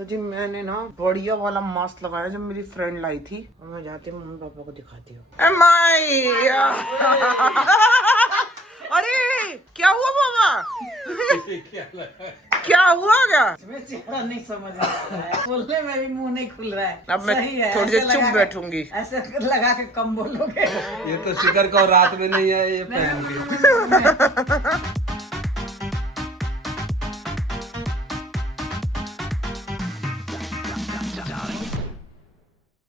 तो जी मैंने ना बढ़िया वाला मास्क लगाया जब मेरी फ्रेंड लाई थी, और मैं जाती हूँ मम्मी पापा को दिखाती हूँ। अरे क्या हुआ पापा? क्या हुआ क्या? मैं चेहरा नहीं समझ आ रहा है, बोलने में भी मुंह नहीं खुल रहा है। अब मैं थोड़ी देर चुप बैठूंगी। ऐसे लगा के कम बोलोगे। ये तो शिखर का रात में नहीं है ये पहन के।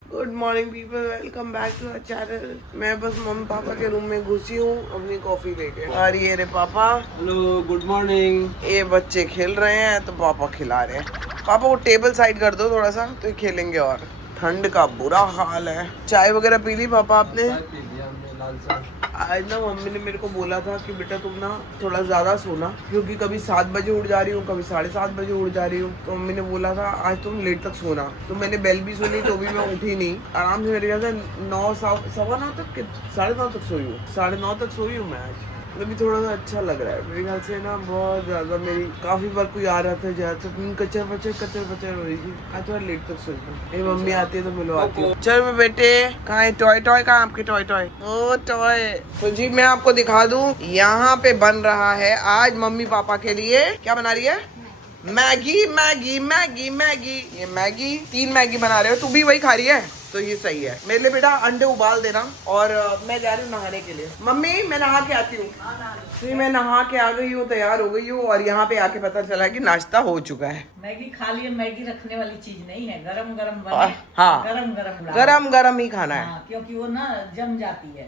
Good morning people, welcome back to our channel. मैं बस मम्मी पापा के रूम में घुसी हूँ अपनी कॉफी लेके। और ये रे पापा। Hello, good morning. ये बच्चे खेल रहे हैं तो पापा खिला रहे हैं। पापा वो टेबल साइड कर दो थोड़ा सा, तो ये खेलेंगे। और ठंड का बुरा हाल है। चाय वगैरह पी ली पापा आपने? पी लिया हमने, लाल चाय। आज ना मम्मी ने मेरे को बोला था कि बेटा तुम ना थोड़ा ज्यादा सोना, क्योंकि कभी 7 बजे उठ जा रही हूँ, कभी 7:30 बजे उठ जा रही हूँ। तो मम्मी ने बोला था आज तुम लेट तक सोना। तो मैंने बेल भी सुनी तो भी मैं उठी नहीं। आराम से मेरे ख्याल से 9:15 तक 9:30 तक सोई हूँ। 9:30 तक सोई हूँ मैं आज। अभी थोड़ा सा अच्छा लग रहा है मेरे ख्याल से ना। बहुत ज्यादा मेरी काफी बार कोई आ रहा था जाता तो कचर पचर हो रही थी। आज थोड़ा लेट तक सोई हूँ। मेरी मम्मी आती है तो मिलवाती हूँ। चल मैं बेटे, कहाँ है टॉय? कहाँ आपके टॉय? ओ टॉय। तो जी मैं आपको दिखा दूं, यहाँ पे बन रहा है आज मम्मी पापा के लिए। क्या बना रही है? मैगी। ये मैगी 3 मैगी बना रहे हो। तू भी वही खा रही है तो ये सही है। मेरे लिए बेटा अंडे उबाल देना। और मैं जा रही हूँ नहाने के लिए। मम्मी मैं नहा के आती हूँ। तो मैं नहा के आ गई हूँ, तैयार हो गई हूँ, और यहाँ पे आके पता चला कि नाश्ता हो चुका है। मैगी खा लिए, मैगी रखने वाली चीज नहीं है। गरम गरम हाँ, गरम गरम ही खाना है। क्योंकि वो ना जम जाती है।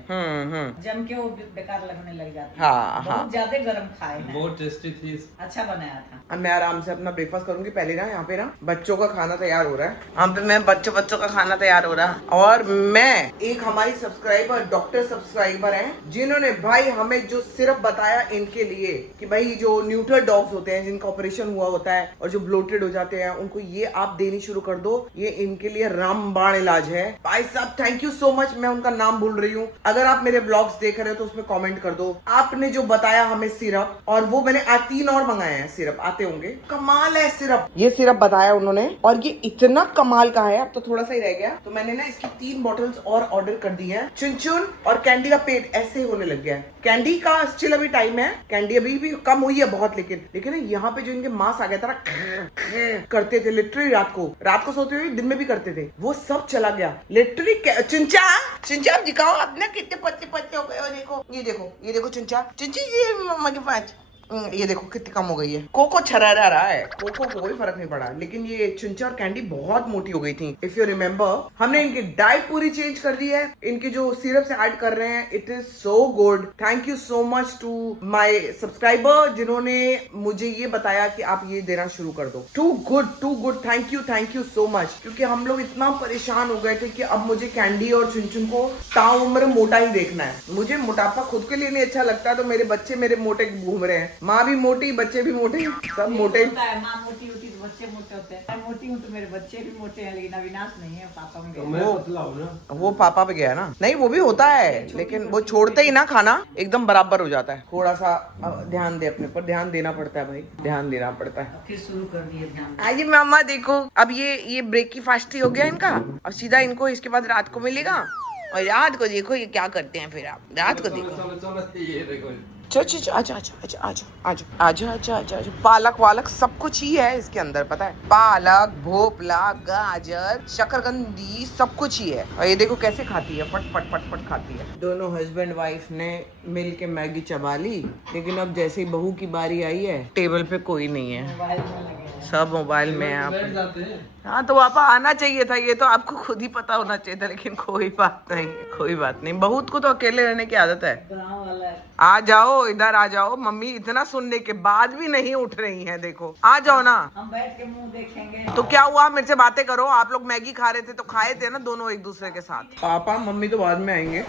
जम के वो बेकार लगने लग जाती है। हाँ। बहुत ज्यादा गरम खाए हैं। बहुत टेस्टी थी। अच्छा बनाया था। अब मैं आराम से अपना ब्रेकफास्ट करूंगी। पहले ना यहाँ पे ना बच्चों का खाना तैयार हो रहा है। यहाँ पे मैं बच्चों का खाना तैयार हो रहा है। और मैं एक हमारी सब्सक्राइबर, डॉक्टर सब्सक्राइबर हैं, जिन्होंने भाई हमें जो सिरप बताया इनके लिए कि भाई जो न्यूटर डॉग्स होते हैं जिनका ऑपरेशन हुआ होता है और जो ब्लोटेड हो जाते हैं, उनको ये आप देनी शुरू कर दो। ये इनके लिए रामबाण इलाज है। भाई साहब थैंक यू सो मच। मैं उनका नाम भूल रही हूँ। अगर आप मेरे ब्लॉग्स देख रहे हो तो उसमें कमेंट कर दो। आपने जो बताया हमें सिरप, और वो मैंने आज 3 और मंगाए हैं। सिरप आते होंगे। कमाल है सिरप। ये सिरप बताया उन्होंने, और ये इतना कमाल का है। अब तो थोड़ा सा ही रह गया, तो मैंने ना इसकी 3 बॉटल्स और ऑर्डर कर दी है। चुन और कैंडी का पेट ऐसे ही होने लग गया है। कैंडी का स्टिल अभी टाइम है। कैंडी अभी भी कम हुई है बहुत, लेकिन यहाँ पे जो इनके मांस आ गया था ना, करते थे लिटरली रात को सोते हुए दिन में भी करते थे, वो सब चला गया लिटरली। चुंचा दिखाओ अपने कितने पत्ते हो गए। ये देखो चुंचा ये मम्मा के पास। ये देखो कितनी कम हो गई है। कोको छरारा रहा है। कोको को कोई फर्क नहीं पड़ा, लेकिन ये चुंचा और कैंडी बहुत मोटी हो गई थी। इफ यू रिमेम्बर, हमने इनकी डाइट पूरी चेंज कर दी है। इनके जो सिरप से ऐड कर रहे हैं, it is so good. Thank you so much to my subscriber जिन्होंने मुझे ये बताया कि आप ये देना शुरू कर दो। Too good. Thank you so much. क्योंकि हम लोग इतना परेशान हो गए थे कि अब मुझे कैंडी और चुनचुन को ताउम्र मोटा ही देखना है। मुझे मोटापा खुद के लिए नहीं अच्छा लगता, तो मेरे बच्चे मेरे मोटे घूम रहे हैं। माँ भी मोटी, बच्चे भी मोटे, सब मोटे। माँ मोटी होती तो बच्चे मोटे होते हैं। मैं मोटी हूँ तो मेरे बच्चे भी मोटे हैं, लेकिन अविनाश नहीं है। पापा में तो मैं पतला हूँ ना। वो पापा पे गया ना। नहीं वो भी होता है, लेकिन वो छोड़ते ही ना खाना एकदम बराबर हो जाता है। थोड़ा सा ध्यान दे, अपने पर ध्यान देना पड़ता है भाई, ध्यान देना पड़ता है। फिर शुरू कर दिए ध्यान। आइए मामा देखो, अब ये ब्रेक की फास्ट ही हो गया इनका। अब सीधा इनको इसके बाद रात को मिलेगा। और रात को देखो ये क्या करते हैं। फिर आप रात को देखो। चलो ये देखो। अच्छा। पालक वालक सब कुछ ही है इसके अंदर, पता है। पालक, भोपला, गाजर, शकरकंदी सब कुछ ही है। और ये देखो कैसे खाती है, पट खाती है। दोनों हस्बैंड वाइफ ने मिल के मैगी चबा ली, लेकिन अब जैसे ही बहू की बारी आई है, टेबल पे कोई नहीं है, मोबाइल में लगे हैं। सब मोबाइल में है। बैठ आप जाते हैं। हाँ तो पापा आना चाहिए था, ये तो आपको खुद ही पता होना चाहिए था, लेकिन कोई बात नहीं। बहू को तो अकेले रहने की आदत है। गाँव वाला है। आ जाओ, इधर आ जाओ। मम्मी इतना सुनने के बाद भी नहीं उठ रही हैं, देखो आ जाओ ना। हम बैठ के मुंह देखेंगे तो क्या हुआ, मेरे से बातें करो। आप लोग मैगी खा रहे थे तो खाए थे ना दोनों एक दूसरे के साथ। पापा मम्मी तो बाद में आएंगे।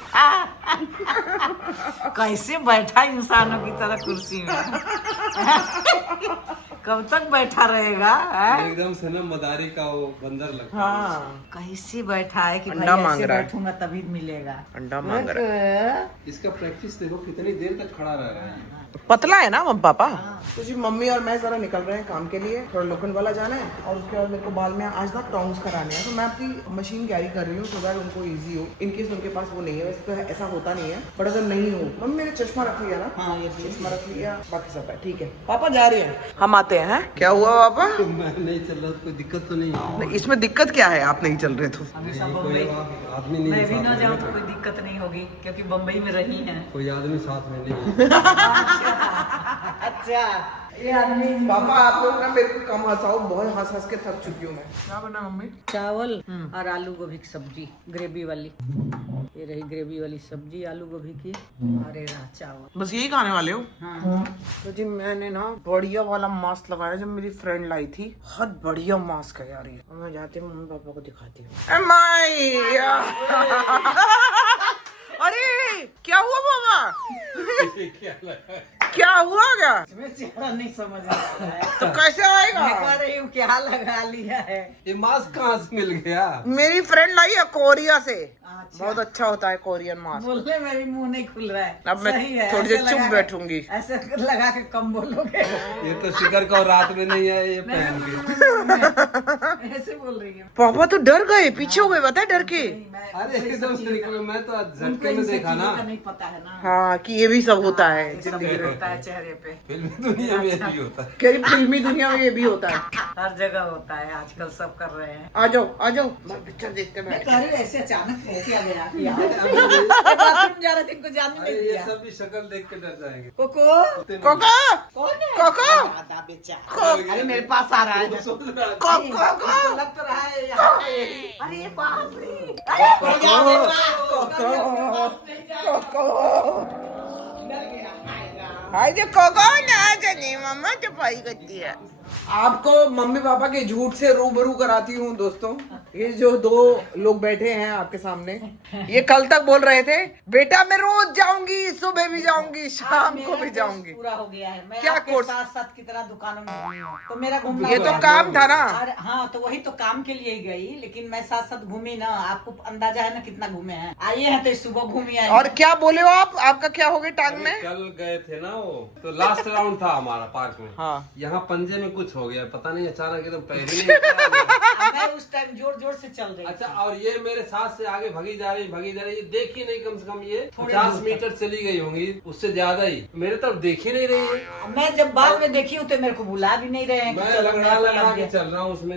कैसे बैठा इंसानों की तरह कुर्सी में। कब तक बैठा रहेगा है? एकदम से ना मदारी का वो बंदर लगता है। हाँ कैसे बैठा है कि अंडा भाई मांग ऐसे रहा है। बैठूंगा तभी मिलेगा। अंडा मांग रहा है। इसका प्रैक्टिस देखो कितनी देर तक खड़ा रह रहा है। पतला है ना पापा। तो जी मम्मी और मैं जरा निकल रहे हैं काम के लिए, थोड़ा लोखंड वाला जाना है और उसके बाद मेरे को बाल में आज ना टोंग्स कराने हैं, तो मैं अपनी मशीन कैरी कर रही हूँ सो दैट उनको इजी हो, इनकेस उनके पास वो नहीं है। वैसे तो ऐसा होता नहीं है, बट अगर नहीं हो मम्मी मैंने चश्मा रख लिया ना। हाँ ये चश्मा रख लिया, बाकी सब है ठीक है। पापा जा रहे हैं, हम आते हैं। क्या हुआ पापा? तो मैं नहीं चल रहा तो कोई दिक्कत तो नहीं है। इसमें दिक्कत क्या है, आप नहीं चल रहे तो? हमेशा कोई बम्बई आदमी नहीं मैं है भी साथ ना में, जाऊँ तो कोई दिक्कत नहीं होगी क्योंकि बम्बई में रही है। कोई आदमी साथ में नहीं है। अच्छा ये आदमी पापा आप लोग ना मेरे को कम हंसाओ, बहुत हंस हंस के थक चुकी हूँ मैं। क्या बना मम्मी? चावल और आलू गोभी की सब्जी ग्रेवी वाली। ये रही ग्रेवी वाली सब्जी आलू गोभी की और ये रहा चावल। बस यही खाने वाले हो? हाँ तो जी मैंने ना बढ़िया वाला मास्क लगाया जब मेरी फ्रेंड लाई थी, बहुत बढ़िया मास्क है यार ये। मैं जाते हैं मम्मी पापा को दिखाती हूँ। अरे क्या हुआ पापा? क्या हुआ क्या? इसमें चेहरा नहीं समझ आ रहा है। तो कैसे आएगा? मैं कह रही हूँ क्या लगा लिया है। ये मास्क कहाँ से मिल गया? मेरी फ्रेंड लाई है कोरिया से, अच्छा। बहुत अच्छा होता है कोरियन मास्क। बोलने में भी मुंह नहीं खुल रहा है। अब मैं सही है, थोड़ी ऐसे देर चुप लगा के- बैठूंगी। ऐसे लगा के कम बोलोगे। ये तो शिखर का रात में नहीं है ये पहन के। ऐसे बोल रही हूँ। पापा तो डर गए, पीछे हो गए बता है डर के। अरे एकदम से निकल, मैं तो झटके में देखा ना। नहीं पता है ना। हाँ कि ये भी सब होता है ये सब जिंदगी में। होता है चेहरे पे, फिल्मी दुनिया में भी होता है। कई फिल्मी दुनिया में ये भी होता है। हर जगह होता है, आजकल सब कर रहे हैं। आ जाओ आ जाओ, पिक्चर देखते मैं बैठ। कह रही हूँ, ऐसे अचानक हो क्या गया? बाथरूम जा रहे थे, इनको जाने अरे नहीं ये दिया। सब भी शक्ल देख के डर जाएंगे। कोको कोको कौन है? कोको दादा बेचारा। अरे मेरे पास आ रहा है। कोको लग तो रहा है यहाँ पे। अरे ये बाप रे। अरे जा रे हाय जो कोको ना जाने मम्मा चपाई करती है। आपको मम्मी पापा के झूठ से रूबरू कराती हूँ दोस्तों। ये जो दो लोग बैठे हैं आपके सामने, ये कल तक बोल रहे थे बेटा मैं रोज जाऊंगी, सुबह भी जाऊंगी, शाम को भी जाऊंगी। पूरा हो गया है। मैं क्या आपके कोर्स? साथ साथ कितना दुकानों में घूमी हूँ, तो मेरा घूमना ये हो तो गया। काम था ना। अरे हाँ, तो वही तो काम के लिए ही गई, लेकिन मैं साथ साथ घूमी ना। आपको अंदाजा है ना कितना घूमे हैं। आइए हैं तो सुबह घूमी आई। और क्या बोले हो आप? आपका क्या हो गया टांग में? कल गए थे ना वो, तो लास्ट राउंड था हमारा पार्क में। हाँ। यहाँ पंजे में कुछ हो गया, पता नहीं अचानक एकदम पैर ही नहीं उठा। मैं उस टाइम जोर जोर से चल रही अच्छा, थी। और ये मेरे साथ से आगे भगी जा रही ये देखी नहीं, कम से कम ये थोड़े 50 दूर मीटर चली गई होंगी, उससे ज्यादा ही। मेरे तरफ देख ही नहीं रही है। मैं जब बाद में देखी हूँ तो मेरे को बुला भी नहीं रहे हैं कि मैं चलो लगा मेरे को लगा लग के गया। चल रहा हूँ उसमें।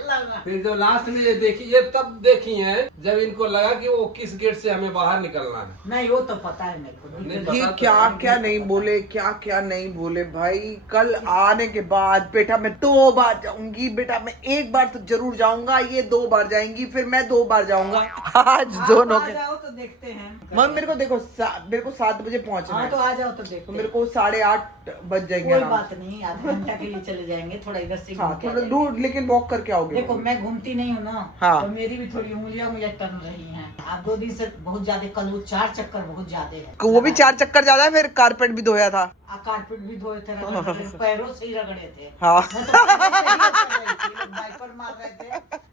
लगा। फिर जब लास्ट में ये देखी, ये तब देखी है जब इनको लगा कि वो किस गेट से हमें बाहर निकलना है। नहीं वो तो पता है मेरे को। नहीं, ये पता तो क्या है। क्या नहीं बोले, क्या क्या नहीं बोले भाई। कल आने के बाद बेटा मैं 2 बार जाऊंगी, बेटा मैं 1 बार तो जरूर जाऊंगा, ये 2 बार जाएंगी, फिर मैं 2 बार जाऊंगा। आज दोनों आ के जाओ तो देखते हैं। मम मेरे को देखो मेरे को 7 बजे पहुंचना हाँ तो है, आ जाओ तो तो देखते मेरे हैं। को 8:30 बज जाएंगे कोई आराम बात नहीं, आधा घंटा के लिए चले जाएंगे, थोड़ा इधर से से। हाँ घूम के आ थोड़ा जाएंगे। दूर, लेकिन वॉक करके आओगे। देखो मैं घूमती नहीं हूँ ना, हाँ। तो मेरी भी थोड़ी उंगलियां मुझे टन रही हैं। आप 2 दिन से बहुत ज्यादा, कल वो 4 चक्कर बहुत ज्यादा है। वो भी 4 चक्कर ज्यादा है, फिर कारपेट भी धोया था। कारपेट भी धोए थे, रगड़े, पैरों से ही रगड़े थे। हाँ। मैं तो पैरों से ही कर रही थी, लोग वाइपर मार रहे थे,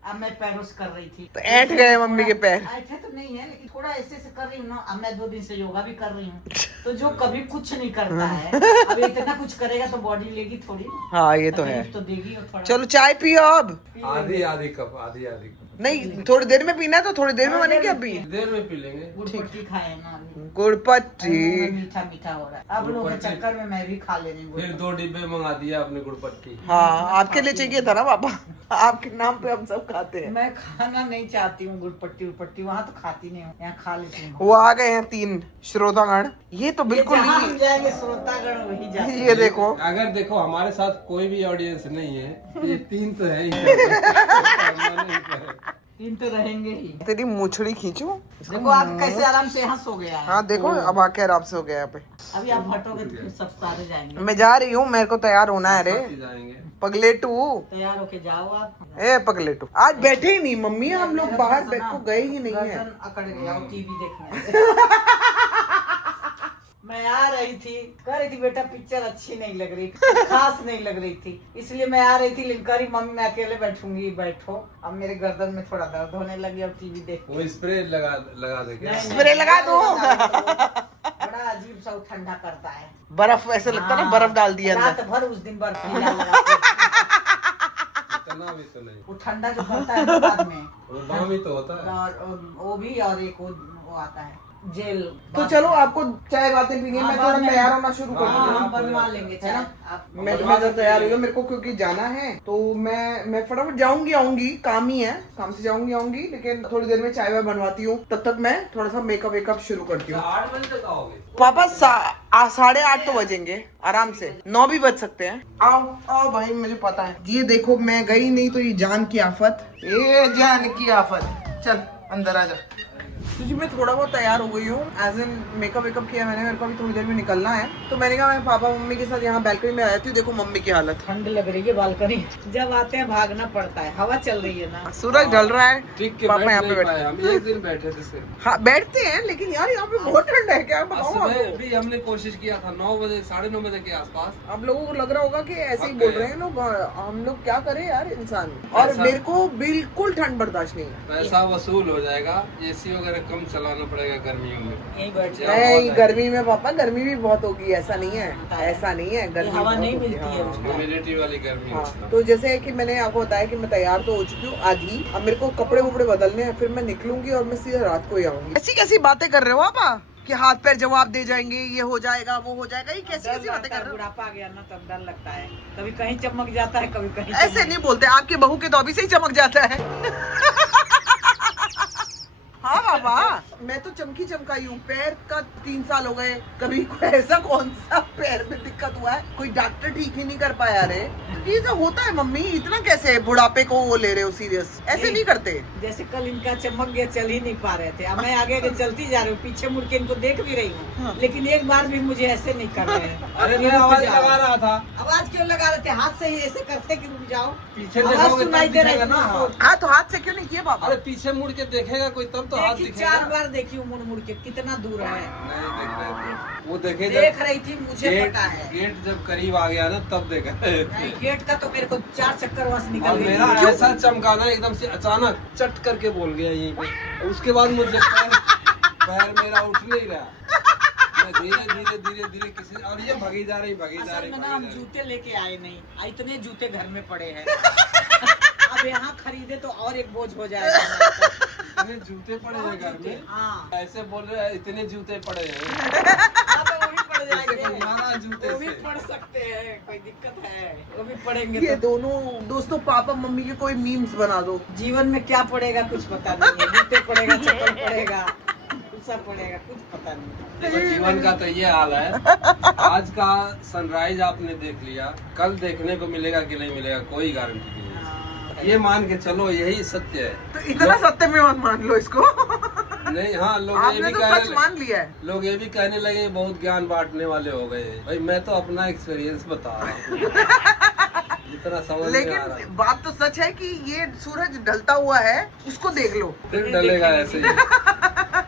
अब मैं पैरों से कर रही थी। तो ऐंठ गए मम्मी के पैर। ऐठे तो नहीं है, लेकिन थोड़ा ऐसे से कर रही हूँ ना। अब मैं 2 दिन से योगा भी कर रही हूँ, तो जो कभी कुछ नहीं करता है, अब इतना कुछ करेगा तो बॉडी लेगी थोड़ी। हाँ ये तो है। तकलीफ तो देगी और थोड़ा। चलो चाय पियो अब। आधी आधी कप, आधी आधी कप। नहीं थोड़ी देर में पीना है तो थोड़ी देर में बनेगी अभी। देर में पी लेंगे। गुड़ पट्टी खाए ना अभी। गुड़ पत्ती। मीठा मीठा हो रहा है। अब लोग के चक्कर में मैं भी खा ले रही हूँ। फिर 2 डिब्बे मंगा दिया अपने गुड़पट्टी। हाँ आपके लिए चाहिए था ना पापा, आपके नाम पे हम सब खाते हैं। मैं खाना नहीं चाहती हूँ गुड़ पट्टी उड़पट्टी, वहाँ तो खाती नहीं हूँ, यहाँ खा लेती हूँ। वो आ गए हैं 3 श्रोतागण। ये तो बिल्कुल जहाँ हम ही, जाएंगे श्रोतागण वही जाते। ये देखो अगर देखो हमारे साथ कोई भी ऑडियंस नहीं है, तो ये 3 तो है ही। 3 तो रहेंगे ही। तेरी मूछड़ी खींचू। देखो आप कैसे आराम से यहाँ सो गया है। हाँ देखो अब आके आराम से हो गया यहाँ पे। अभी आप हटोगे तो फिर सब सारे जाएंगे। मैं जा रही हूँ, मेरे को तैयार होना है रे जाएंगे। पगलेटू। तैयार होके जाओ आप। ए पगलेटू, आज बैठे ही नहीं मम्मी, हम लोग बाहर बैठ को गए ही नहीं है। गर्दन अकड़ गया टीवी देखने। मैं आ रही थी, कह रही थी बेटा पिक्चर अच्छी नहीं लग रही थी, खास नहीं लग रही थी, इसलिए मैं आ रही थी। लेकिन कह रही मम्मी मैं अकेले बैठूंगी, बैठो। अब मेरे गर्दन में थोड़ा दर्द होने लगी अब टीवी देख। वो स्प्रे लगा दे क्या? स्प्रे लगा दो। बड़ा अजीब सा वो ठंडा करता है। बर्फ ऐसा लगता है ना, बर्फ डाल दिया रात अंदर। भर उस दिन बर्फ ही डाल रहा था। इतना भी तो नहीं, वो ठंडा जो करता है ना बाद में, वो बाम ही तो होता है। और वो भी, और एक वो आता है जेल। तो चलो आपको चाय बातें पीनी है, मैं थोड़ा तैयार होना शुरू कर हाँ, दूँ। हम बनवा लेंगे है ना? आप मैं जब तैयार हुई मेरे को क्योंकि जाना है तो मैं फटाफट जाऊंगी, काम ही है, काम से आऊंगी, लेकिन थोड़ी देर में चाय वाय बनवाती हूँ। तब तक मैं थोड़ा सा मेकअप वेकअप शुरू करती हूँ। 8 बजे तक आओगे? पापा 8:30 तो बजेंगे आराम से, 9 भी बज सकते हैं। आओ भाई, मुझे पता है। ये देखो मैं गई नहीं तो ये जान की आफत, ये जान की आफत। चल अंदर आ जा। तो जी मैं थोड़ा बहुत तैयार हो गई हूँ, एज इन मेकअप वेकअप किया मैंने। मेरे को अभी थोड़ी देर में निकलना है, तो मैंने कहा मैं पापा मम्मी के साथ यहाँ बैल्कनी में आती हूँ। देखो मम्मी की हालत, ठंड लग रही है बालकनी, जब आते हैं भागना पड़ता है, हवा चल रही है ना। सूरज ढल रहा है, ठीक के पापा यहाँ पे बैठ नहीं बैठे। पाए हम, एक दिन बैठे थे सिर्फ। हाँ बैठते हैं, लेकिन यार यहाँ पे बहुत ठंड है, क्या बताऊँ सुबह आपको। भी हमने कोशिश किया था 9 बजे 9:30 बजे के आसपास। आप लोगों को लग रहा होगा कि ऐसे ही बोल रहे हैं लोग, हम लोग क्या करें यार इंसान। और मेरे को बिल्कुल ठंड बर्दाश्त नहीं है। पैसा वसूल हो जाएगा, एसी वगैरह कम चलाना पड़ेगा गर्मियों में। यही बैठ जाओ। नहीं गर्मी में पापा, गर्मी भी बहुत होगी, ऐसा नहीं है, ऐसा नहीं है। गर्मी हवा बहुत नहीं होगी, मिलती है हाँ। उसको। ह्यूमिडिटी वाली गर्मी। हाँ, तो जैसे कि मैंने आपको बताया कि मैं तैयार तो हो चुकी हूँ आधी। अब मेरे को कपड़े वपड़े बदलने हैं, फिर मैं निकलूंगी और मैं सीधा रात को ही आऊंगी। ऐसी कैसी बातें कर रहे हो आप कि हाथ पैर जवाब दे जाएंगे, ये हो जाएगा वो हो जाएगा, ये कैसी कैसी बातें कर रहे हो। बुढ़ापा आ गया ना तब डर लगता है, कभी कहीं चमक जाता है, कभी कहीं ऐसे नहीं बोलते, आपके बहू के तो अभी से ही चमक जाता है। हाँ बाबा, मैं तो चमकी चमकाई हूँ। पैर का 3 साल हो गए, कभी कोई ऐसा कौन सा पैर में दिक्कत हुआ है, कोई डॉक्टर ठीक ही नहीं कर पाया रे। ये तो होता है मम्मी, इतना कैसे बुढ़ापे को वो ले रहे हो सीरियस, ऐसे नहीं करते। जैसे कल इनका चमक गया, चल ही नहीं पा रहे थे, अब मैं आगे आगे चलती जा रही हूँ, पीछे मुड़ के इनको देख भी रही हूँ, लेकिन एक बार भी मुझे ऐसे नहीं कर रहे हैं। अरे मैं आवाज लगा रहा था। आवाज क्यों लगा रहे थे? हाथ से ही ऐसे करते कि रुक जाओ, पीछे आवाज देखोगे सुनाई तब दे रही दिखेगा ना। है। हाँ तो हाथ से क्यों नहीं किया पापा? अरे पीछे मुड़ के देखेगा कोई तब तो हाथ देखी, दिखेगा। 4 बार देखी हूँ मुड़ मुड़ के, कितना दूर है। नहीं देख रहे थे, वो देखे देख रही थी, मुझे गेट पता है। गेट जब करीब आ गया ना तब देखा। नहीं, गेट का तो मेरे को 4 चक्कर वहां से और निकल गई। मेरा ऐसा चमकाना एकदम से अचानक चट करके बोल गया यहीं पे। उसके बाद मुझे पैर मेरा उठ नहीं रहा। मैं धीरे किसी और ये भगी जा रही असल में ना हम जूते लेके आए नहीं, इतने जूते घर में पड़े हैं। अब यहाँ खरीदे तो और एक बोझ हो जाएगा। इतने जूते पड़े हैं घर में। हाँ, ऐसे बोल रहे हैं इतने जूते पड़े हैं। हाँ, तो वो भी पड़ जैसे जाएंगे, घुमाना जूते वो भी से। पड़ सकते हैं, कोई दिक्कत है, वो भी पड़ेंगे। ये तो दोनों दोस्तों पापा मम्मी के कोई मीम्स बना दो। जीवन में क्या पड़ेगा कुछ पता नहीं है, जूते पड़ेगा, चप्पल पड़ेगा, सब पड़ेगा, कुछ पता नहीं। देखो जीवन का तो ये हाल है। आज का सनराइज आपने देख लिया, कल देखने को मिलेगा कि नहीं मिलेगा कोई गारंटी नहीं है। ये मान के चलो यही सत्य है। तो इतना सत्य में मान लो इसको। नहीं हाँ, लोग ये आपने भी तो सच मान लिया है। लोग ये भी कहने लगे बहुत ज्ञान बांटने वाले हो गए। भाई मैं तो अपना एक्सपीरियंस बता रहा हूँ। जितना समझ में आ रहा है। लेकिन बात तो सच है कि ये सूरज ढलता हुआ है, उसको देख लो। फिर डलेगा ऐसे ही।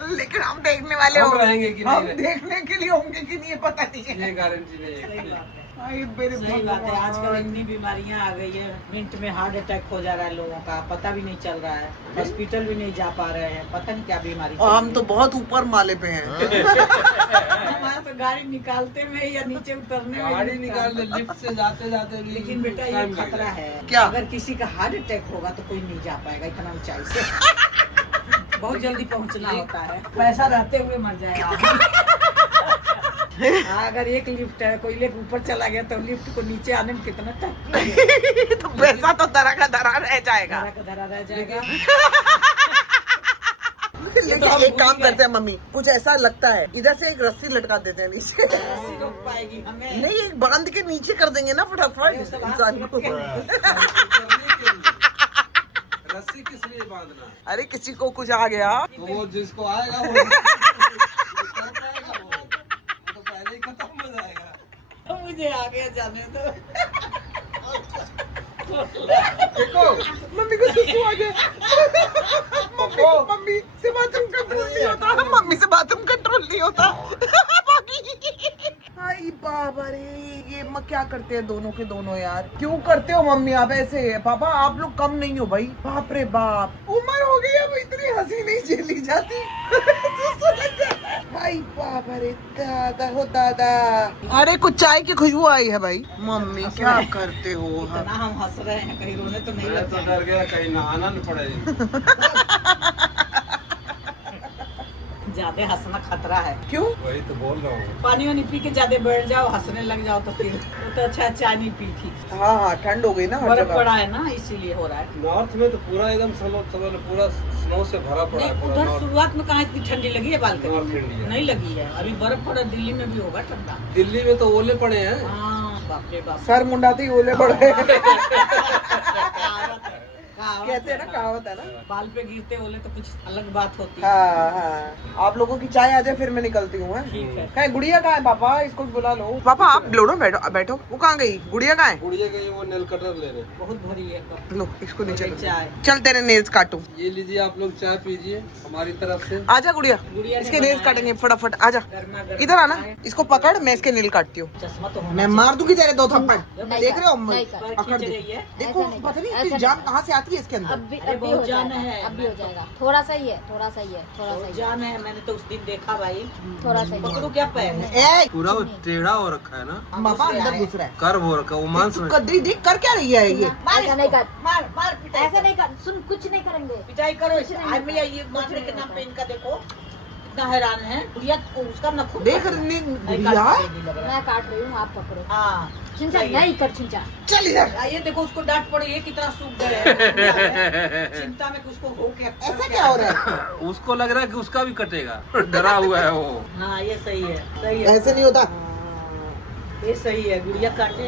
लेकिन हम देखने वाले हम होंगे, रहेंगे कि हम नहीं देखने के लिए होंगे कि नहीं ये पता नहीं ये है। गारंटी नहीं सही है। बात है, आई मेरे सही बात है। भगवान। आजकल इतनी बीमारियां आ गई है, मिनट में हार्ट अटैक हो जा रहा है लोगों का, पता भी नहीं चल रहा है, हॉस्पिटल भी नहीं जा पा रहे हैं, पता नहीं क्या बीमारी चल और हम रही तो बहुत ऊपर माले पे हैं। है। हमारा तो गाड़ी निकालते में या नीचे उतरने में गाड़ी भी निकाल ले, लिफ्ट से जाते जाते भी लेकिन बेटा ये टाइम लग खतरा जाएगा। है, क्या? अगर किसी का हार्ट अटैक होगा तो कोई नहीं जा पाएगा इतना ऊंचाई से। बहुत जल्दी पहुंचना होता है, पैसा रहते हुए मर जाएगा। अगर एक लिफ्ट है, कोई लेके ऊपर चला गया तो लिफ्ट को नीचे आने में कितना टाइम लगेगा, तो पैसा तो धरा का धरा रह जाएगा। धरा का धरा रह जाएगा। लेकिन एक काम करते हैं मम्मी, कुछ ऐसा लगता है इधर से एक रस्सी लटका देते हैं नीचे। ऐसी रोक पाएगी हमें? नहीं एक बांध के नीचे कर देंगे ना फटाफट ये सब हाथ इंसान से को। रस्सी किस लिए बांधना? अरे किसी को कुछ आ गया तो वो जिसको आएगा वो उतर पाएगा, वो तो पहले ही खत्म हो जाएगा। तो मुझे आगे जाने दो। देखो मम्मी को सुसु आ गया। मम्मी से बाथरूम कंट्रोल नहीं होता, मम्मी से बाथरूम कंट्रोल नहीं होता। बाकी क्या करते हैं दोनों के दोनों यार? क्यों करते हो मम्मी आप ऐसे? पापा आप लोग कम नहीं हो भाई, बाप रे बाप, उम्र हो गई अब इतनी हंसी नहीं झेली जाती। भाई बाप रे दादा हो दादा। अरे कुछ चाय की खुशबू आई है भाई। मम्मी क्या करते हो? इतना हम हंस रहे हैं, कहीं रोने तो नहीं मैं लग तो जाए। डर गया कहीं नहाना न पड़े। ज्यादा हंसना खतरा है। क्यों? वही तो बोल रहा हूँ। पानी वानी पी के ज्यादा बैठ जाओ, हंसने लग जाओ तो फिर वो तो अच्छा चाय नहीं पी थी। हाँ हाँ ठंड हो गई ना हर बर्फ जगह। पड़ा है ना, इसीलिए हो रहा है। नॉर्थ में तो पूरा एकदम पूरा स्नो से भरा पड़ा है नहीं, पूरा उधर नॉर्थ। शुरुआत में कहाँ इतनी ठंडी लगी है नॉर्थ बालकनी? इंडिया। नहीं लगी है, अभी बर्फ पड़ा। दिल्ली में भी होगा ठंडा। दिल्ली में तो ओले पड़े हैं। हाँ बाप रे बाप। सर मुंडाते ही ओले पड़ गए। कहावत कहते हैं ना, कहावत है ना। बाल पे गिरते बोले तो कुछ अलग बात होती है। हाँ हाँ, आप लोगों की चाय आ जाए फिर मैं निकलती हूँ। ठीक है। कहीं गुड़िया कहाँ है पापा? इसको बुला लो। पापा आप लो ना, बैठो बैठो। वो कहाँ गई? गुड़िया कहाँ है? गुड़िया गई वो नेल कटर लेने। बहुत भरी है कप। लो इसको नीचे एक चाय। चल तेरे नेल्स काटू। ये लीजिए आप लोग चाय पीजिए हमारी तरफ से। आजा गुड़िया, गुड़िया ने इसके नेल्स बनाया काटेंगे फटाफट। आजा गर्मा गर्म इधर आना, चाय। इसको पकड़, मैं इसके नेल काटती हूँ। चश्मा तो होना मैं मार दूंगी तेरे 2 थप्पड़। नहीं देख कर, रहे हो? नहीं कर। चाहिए। पकड़ खींच दे। रही है। देखो ऐसा नहीं पता कर, नहीं ऐसा इसकी नहीं जान कर। कहाँ से आती है इसके अंदर। अब भी अरे हो बहुत जान जाएगा, है। अब भी हो जाएगा। थोड़ा सा ही है, थोड़ा सा ही है, थोड़ा सा बहुत ही है, जान है। मैंने तो उस दिन देखा भाई। थोड़ा सा ही तो है। क्या पैर है? ए पूरा वो टेढ़ा हो रखा है ना, पापा अंदर घुस रहा है। कर्व हो रखा है वो मांस में। कदरी देख कर क्या रही है ये? ऐसा नहीं कर, मार मार पिटाई ऐसा नहीं कर। सुन, कुछ नहीं करेंगे। पिटाई करो इसे। आज मैं ये मारने के नाम पे इनका देखो कितना हैरान है। गुड़िया को उसका न खुद देख काट रही नहीं गुड़िया। काट पाएगी लग रहा है। मैं काट रही हूँ, आप पकड़ो। हाँ छिंचा सही है। नहीं कर, छिंचा। चल इधर। ये देखो उसको डांट पड़ी है, कितना सूख गए हैं। चिंता में कि उसको हो क्या, ऐसा क्या हो रहा है? उसको लग रहा है कि उसका भी कटेगा। डरा हुआ है वो। हाँ ये सही है, सही है। ऐसे नहीं होता। ये सही है। गुड़िया काटे,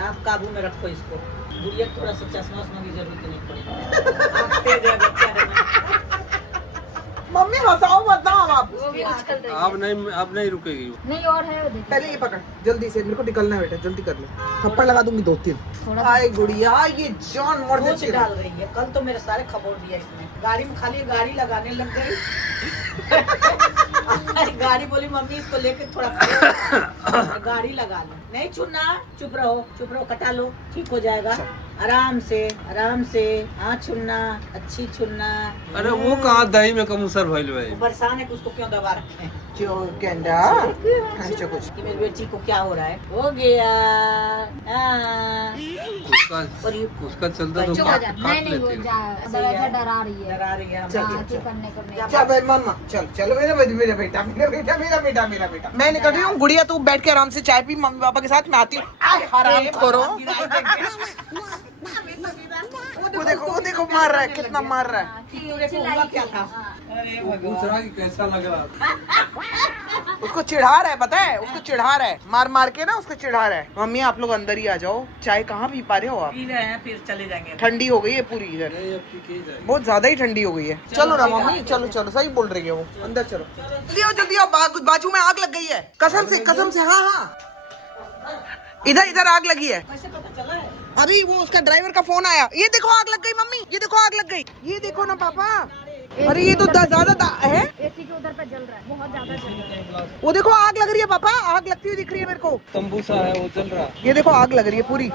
आप काबू में रखो इसको। गुड़िया को थोड़ा सा चश्मा वश्मा की जरूरत नहीं पड़ेगी। आप तेज है बच्चा है ना। मम्मी हंसाओ मत ना आप। वो भी उछल रही है। अब नहीं रुकेगी वो। नहीं और है वो, देखिए। पहले ये पकड़ जल्दी से, मेरे को निकलना है बेटा, जल्दी कर ले। थप्पड़ लगा दूंगी 2-3। थोड़ा सा। हाय गुड़िया, ये जान मर सोच जाती डाल है। रही है। कल तो मेरे सारे खबर दिया इसने। गाड़ी में खाली गाड़ी लगाने लग गई। गाड़ी बोली मम्मी इसको लेके थोड़ा गाड़ी लगा लो। नहीं छूना, चुप रहो, कटा लो, ठीक हो जाएगा। आराम से हाँ छुनना, अच्छी छुनना। अरे वो कहाँ दही में कमूसर भइल भाई। परेशान है कि उसको क्यों दबा रखे हैं। जो गेंडा ऐसा कुछ। कि मेरी बेटी को क्या हो रहा है। हो गया। उसका चलता तो चुप हो जा। काट नहीं नहीं, वो लेती है। जा सही है। ऐसा डरा रही है। डरा रही है। चल, हाँ, चल, कि करने को नहीं। चल भाई मम्मा, चल मेरा बेटा। मैं निकल रही हूँ। गुड़िया तू बैठ के आराम से चाय पी मम्मी पापा के साथ, मैं आती हूँ। आराम करो। वो देखो मार रहा है, कितना मार रहा है। हुआ क्या था? अरे पूछ भगवान। रहा कि कैसा लग रहा था। उसको चिढ़ा रहा है, पता है उसको चिढ़ा रहा है, मार के ना उसको चिढ़ा रहा है। मम्मी आप लोग अंदर ही आ जाओ, चाय कहाँ पी पा रहे हो आप? पी रहे हैं, फिर चले जाएंगे। ठंडी हो गई है पूरी इधर, नहीं अब पी के ही जाएगी। बहुत ज्यादा ही ठंडी हो गई है। चलो ना मम्मी, चलो सही बोल रही है वो। अंदर चलो, जल्दी आओ, बाजू में आग लग गई है। कसम से हाँ इधर आग लगी है। कैसे पता चला है? अभी वो उसका ड्राइवर का फोन आया। ये देखो आग लग गई मम्मी, ये देखो आग लग गई। ये देखो ना पापा, अरे ये तो ज्यादा है। एसी के उधर पे जल रहा है, बहुत ज्यादा जल रहा है। वो देखो आग लग रही है पापा, आग लगती हुई दिख रही है मेरे को। तंबू सा है वो जल रहा। ये देखो आग लग रही है पूरी।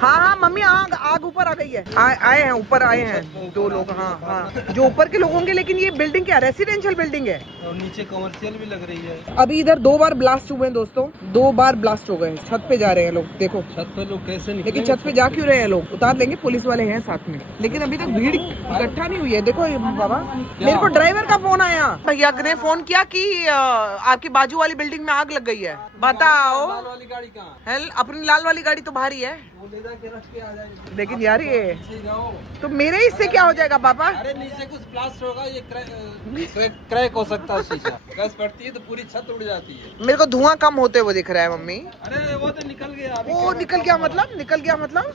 हाँ मम्मी आग ऊपर आ गई है। आए हैं ऊपर, आए हैं 2 लोग। हाँ जो ऊपर के लोग होंगे, लेकिन ये बिल्डिंग क्या रेसिडेंशियल बिल्डिंग है। और नीचे कमर्शियल भी लग रही है। अभी इधर 2 बार ब्लास्ट हुए हैं दोस्तों, 2 बार ब्लास्ट हो गए। छत पे जा रहे हैं लोग, देखो छत पे लोग कैसे निकले। लेकिन छत पे जा क्यों रहे हैं लोग? उतार लेंगे, पुलिस वाले हैं साथ में, लेकिन अभी तक भीड़ इकट्ठा नहीं हुई है। देखो ये बाबा, मेरे को ड्राइवर का फोन आया, भैया ने फोन किया कि आपकी बाजू वाली बिल्डिंग में आग लग गई है। बताओ, लाल वाली गाड़ी कहाँ? हेल अपनी लाल वाली गाड़ी तो बाहर ही है। वो ले जाके रख के आ जाएगी। लेकिन यार ये नीचे जाओ। तो मेरे हिस्से क्या हो जाएगा पापा? अरे नीचे कुछ ब्लास्ट होगा, ये क्रैक हो सकता है शीशा। गैस फटती है तो पूरी छत उड़ जाती है। मेरे को धुआं कम होते हुए दिख रहा है मम्मी। अरे वो तो निकल गया अभी। वो निकल गया मतलब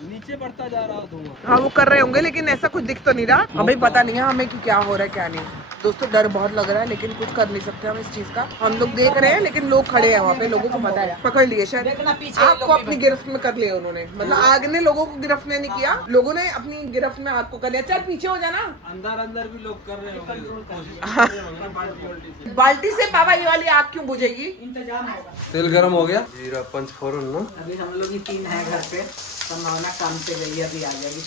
नीचे बढ़ता जा रहा धुआं। हाँ वो कर रहे होंगे, लेकिन ऐसा कुछ दिख तो नहीं रहा। हमें पता नहीं है हमें कि क्या हो रहा है क्या नहीं। दोस्तों डर बहुत लग रहा है, लेकिन कुछ कर नहीं सकते हम इस चीज का। हम लोग देख रहे हैं, लेकिन लोग खड़े हैं वहाँ पे, लोगों को पता है, पकड़ लिए शायद। देखना पीछे आग को अपनी गिरफ्त में कर लिया उन्होंने, मतलब आग ने लोगों को गिरफ्त में नहीं किया, लोगों ने अपनी गिरफ्त में आग को कर लिया। चल पीछे हो जाना। अंदर अंदर भी लोग कर रहे होंगे। बाल्टी से बाबा ये वाली आग क्यों बुझेगी? इंतजाम होगा। तेल गरम हो गया, जीरा पंचफोरन ना। अभी हम लोग ही 3 है घर पे, संभावना काम से गई, अभी आ जाएगी।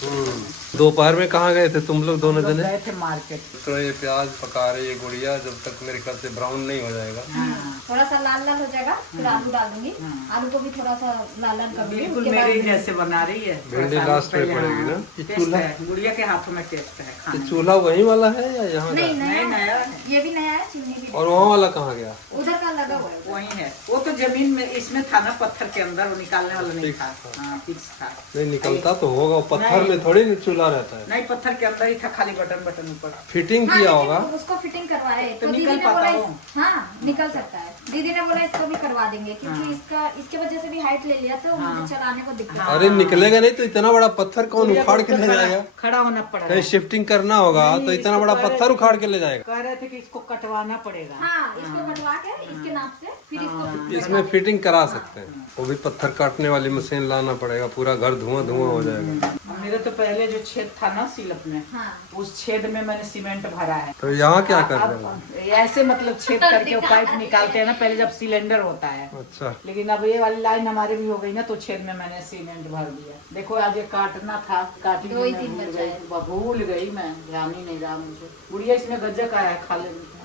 दोपहर में कहाँ गए थे तुम लोग दोनों जने? गए थे मार्केट। तो ये प्याज पका रही है गुड़िया, जब तक मेरे ख्याल से ब्राउन नहीं हो जाएगा। थोड़ा सा लाल लाल हो जाएगा, फिर आलू डाल दूंगी। आलू को भी थोड़ा सा लाल लाल कर दूंगी। बिल्कुल उसके मेरे ही बाद जैसे बना रही है। भिंडी लास्ट में पड़ेगी ना। ये टेस्ट चूल्हा, है, गुड़िया के हाथों में टेस्ट है ये खाने में। चूल्हा वही वाला है या यहाँ नहीं का? नया नया है, है। ये भी नया है, चिमनी भी और वहाँ वाला कहाँ गया? उधर का लगा हुआ है। वही है, वो तो जमीन में इसमें था ना, पत्थर के अंदर, वो निकालने वाला नहीं फिक्स था। था। हाँ, फिक्स था। नहीं निकलता तो होगा, पत्थर में थोड़ी चूल्हा रहता है। नहीं, पत्थर के अंदर ही था, खाली बटन ऊपर। फिटिंग हाँ, किया लेकिन होगा। उसको फिटिंग करवाए तो तो दीदी निकल ने पाता बोला हो? हाँ निकल सकता है। दीदी ने बोला इसको भी करवा देंगे, क्योंकि इसके वजह से भी हाइट ले लिया तो मुझे चलाने को दिक्कत। अरे निकलेगा नहीं तो इतना बड़ा पत्थर कौन उखाड़ के ले जाएगा? खड़ा होना पड़ा। कहीं शिफ्टिंग करना होगा तो इतना बड़ा पत्थर उखाड़ के ले जाएगा। कह रहे थे कि इसको कटवाना पड़ेगा। हाँ इसको कटवा के इसके नाप से फिर इसको इसमें फिटिंग करा सकते हैं, वो भी पत्थर काटने वाली मशीन लाना पड़ेगा, पूरा घर धुआं धुआं हो जाएगा। मेरे तो पहले जो छेद था ना सिलप में, हाँ उस छेद में मैंने सीमेंट भरा है। तो यहाँ क्या कर रहे अब हैं? ऐसे मतलब छेद करके वो पाइप निकालते हैं ना, पहले जब सिलेंडर होता है। अच्छा, लेकिन अब ये वाली लाइन हमारी भी हो गई ना, तो छेद में मैंने सीमेंट भर दिया। देखो आज ये काटना था, काटी 2-3 भूल बचा गई, है। भूल गई मैं, ध्यान ही नहीं रहा मुझे। गुड़िया इसमें गज्जक आया है,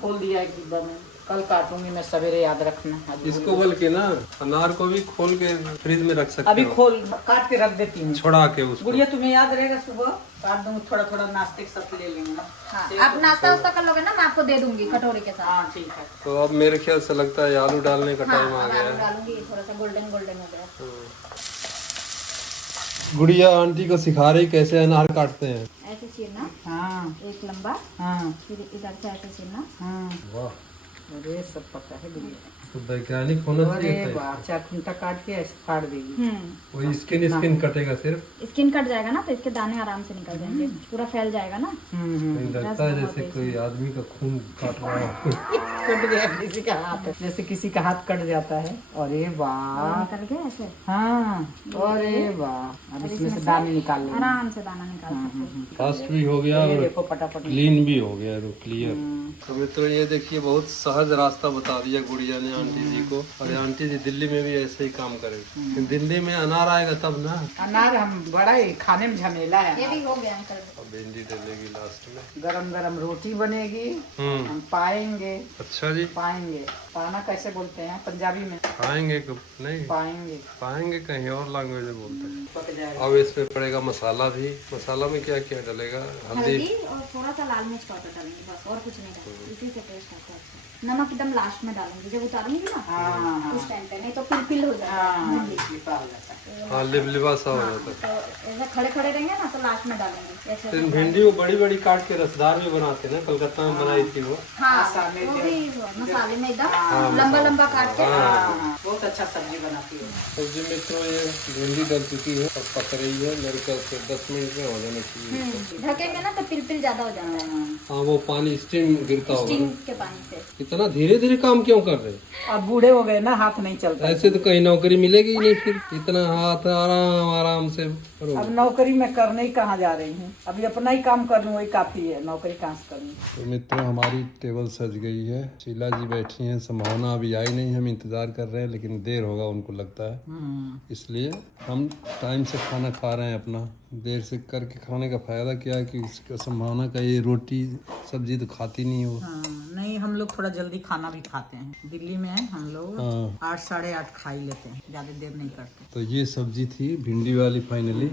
खोल दिया है डिब्बा में। कल काटूंगी मैं सवेरे, याद रखना। आज भूल इसको बल्कि ना अनार को भी खोल के फ्रिज में रख सकते अभी हो, खोल काट के रख देती हूँ। छोड़ा के उसको। गुड़िया तुम्हें याद रहेगा, सुबह काट दूंगी, थोड़ा थोड़ा नाश्ते के साथ ले लेंगे ना। हाँ आप नाश्ता वास्ता कर लोगे ना, मैं आपको दे दूंगी कटोरी के साथ। हाँ ठीक है। तो अब मेरे ख्याल से लगता है आलू डालने का हाँ टाइम आ अब गया आलू है। डालूंगी, थोड़ा सा गोल्डन गोल्डन हो गया। गुड़िया आंटी को सिखा रही कैसे अनार काटते हैं। ऐसे चीरना, हाँ एक लंबा, हाँ फिर इधर से ऐसे चीरना। हाँ, वाह, अरे सब पता है गुड़िया। तो वैज्ञानिक होना अरे चाहिए था। वाह, चाकुंटा काट के ऐसे फाड़ देगी। वही स्किन कटेगा सिर्फ। स्किन कट जाएगा ना तो इसके दाने आराम से निकल जाएंगे, पूरा फैल जाएगा ना। नहीं लगता है जैसे कोई आदमी का खून काट रहा हो। कट गया किसी का हाथ, जैसे किसी का हाथ कट जाता है। अरे वाह, निकल गया ऐसे, हाँ, अरे वाह। अब इसमें से दाने निकाल लेंगे। आराम से दाना निकाल सकते हैं। फास्ट भी हो गया ये और देखो फटाफट। क्लीन भी हो गया, क्लियर। तो मित्रों ये देखिए, बहुत सहज रास्ता बता दिया गुड़िया ने आंटी जी को। और ये आंटी जी दिल्ली में भी ऐसे ही काम करेगी। दिल्ली में अनार आएगा तब ना। अनार हम बड़ा ही खाने में झमेला है। ये भी हो गया अंकल। अब भिंडी डलेगी लास्ट में। गरम गरम रोटी बनेगी, हम पाएंगे। अच्छा जी, पाएंगे, पाना कैसे बोलते हैं पंजाबी में? पाएंगे कब? नहीं पाएंगे, पाएंगे कहीं और लैंग्वेज में बोलते हैं। पक जाएगा। अब इसमें पड़ेगा मसाला भी। मसाला में क्या क्या डलेगा? हल्दी, हल्दी और थोड़ा सा लाल मिर्च पाउडर डालेंगे, बस और कुछ नहीं डालेंगे, इसी से टेस्ट आता है। अच्छा, नमक एकदम लास्ट में डालेंगे, जब उतारेंगे ना हाँ, उस टाइम पे, नहीं तो पिल हो जाता है हाँ, भिंडी। लिपा हो जाता है। हाँ लिबलिबा सा हो जाता है। तो ऐसे खड़े खड़े रहेंगे ना तो लास्ट में डालेंगे ऐसे। तो भिंडी को बड़ी बड़ी काट के रसदार भी बनाते हैं ना, कलकत्ता में बनाई थी वो। हाँ मसाले वो जो- भी मसाले में एकदम लंबा लंबा काट के। हाँ, बहुत अच्छा सब्जी बनाती है। सब्जी मित्रों ये भिंडी डल चुकी है, अब पक रही है। मेरे ख्याल से 10 मिनट में हो जाना चाहिए। ढकेंगे ना तो पिल ज्यादा हो जाता है, हाँ वो पानी स्टीम गिरता होगा स्टीम ना। के पानी से। इतना धीरे धीरे काम क्यों कर रहे हैं? अब बूढ़े हो गए ना, हाथ नहीं चलता। ऐसे तो कहीं नौकरी मिलेगी ही नहीं फिर। इतना हाथ आराम आराम से करो। अब नौकरी मैं करने ही कहाँ जा रही हूँ, अभी अपना ही काम कर लूँ वही काफी है, नौकरी कहाँ से करूँ। तो मित्रों हमारी टेबल सज गई है। शीला जी बैठी हैं, संभावना अभी आई नहीं, हम इंतजार कर रहे हैं, लेकिन देर होगा उनको लगता है, इसलिए हम टाइम से खाना खा रहे हैं अपना। देर से करके खाने का फायदा क्या है कि इसका संभावना का ये रोटी सब्जी तो खाती नहीं हो। हाँ, नहीं हम लोग थोड़ा जल्दी खाना भी खाते हैं। दिल्ली में हम लोग हाँ। 8 साढ़े 8 खा ही लेते हैं, ज्यादा देर नहीं करते। तो ये सब्जी थी भिंडी वाली फाइनली,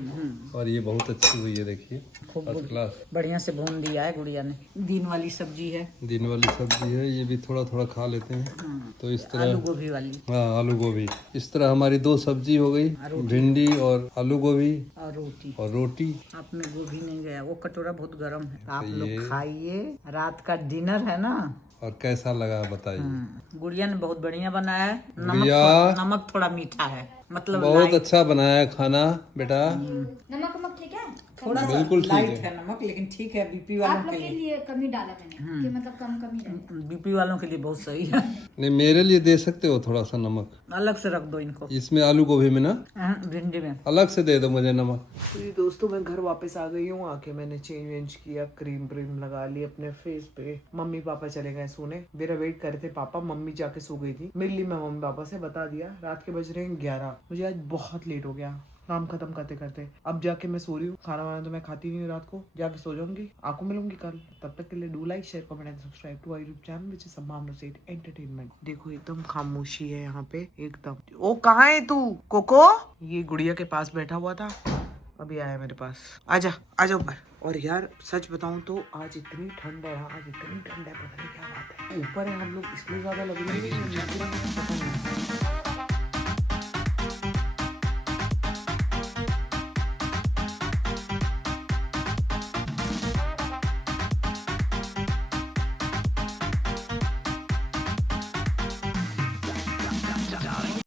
और ये बहुत अच्छी हुई है, देखिए फर्स्ट क्लास। बढ़िया से भून दिया है गुड़िया ने। दिन वाली सब्जी है, दिन वाली सब्जी है, ये भी थोड़ा थोड़ा खा लेते हैं। तो इस आलू तरह, गोभी वाली हाँ आलू गोभी, इस तरह हमारी 2 सब्जी हो गई, भिंडी और आलू गोभी और और रोटी। आप में गोभी नहीं गया, वो कटोरा बहुत गर्म है। आप तो लोग ये- खाइए, रात का डिनर है ना। और कैसा लगा बताइए। गुड़िया ने बहुत बढ़िया बनाया है। गुड़िया। नमक थोड़ा मीठा है, मतलब बहुत अच्छा बनाया है खाना बेटा। नमक नमक ठीक है? थोड़ा सा बिल्कुल ठीक लाइट है। है नमक, लेकिन ठीक है बीपी आप वालों लोग के के लिए। लिए कमी डाला मैंने कि मतलब कम कमी रहे। बीपी वालों के लिए बहुत सही है। नहीं मेरे लिए दे सकते हो थोड़ा सा नमक, अलग से रख दो इनको। इसमें आलू गोभी में ना, भिंडी में अलग से दे दो मुझे नमक। तो ये दोस्तों मैं घर वापस आ गई हूँ। आके मैंने चेंज वेंज किया, क्रीम व्रीम लगा ली अपने फेस पे। मम्मी पापा चले गए सोने, मेरा वेट कर रहे थे पापा। मम्मी जाके सो गई थी। मिल ली मैं मम्मी पापा से, बता दिया। रात के बज रहे हैं 11। मुझे आज बहुत लेट हो गया काम खत्म करते करते। अब जाके मैं सो रही हूँ। खाना वाना तो मैं खाती नहीं हूँ रात को, जाके सो जाऊंगी। आपको मिलूंगी कल, तब तक के लिए do like share comment and subscribe to our YouTube channel which is Samman Seth entertainment. देखो एकदम खामोशी है यहाँ पे एकदम। ओ कहाँ है तू कोको? ये गुड़िया के पास बैठा हुआ था, अभी आया मेरे पास। आजा आजा ऊपर। और यार सच बताऊं तो आज इतनी ठंड है, आज इतनी ठंड है, पता नहीं क्या बात है। ऊपर है हम लोग इसलिए ज्यादा लग रही है, पता नहीं।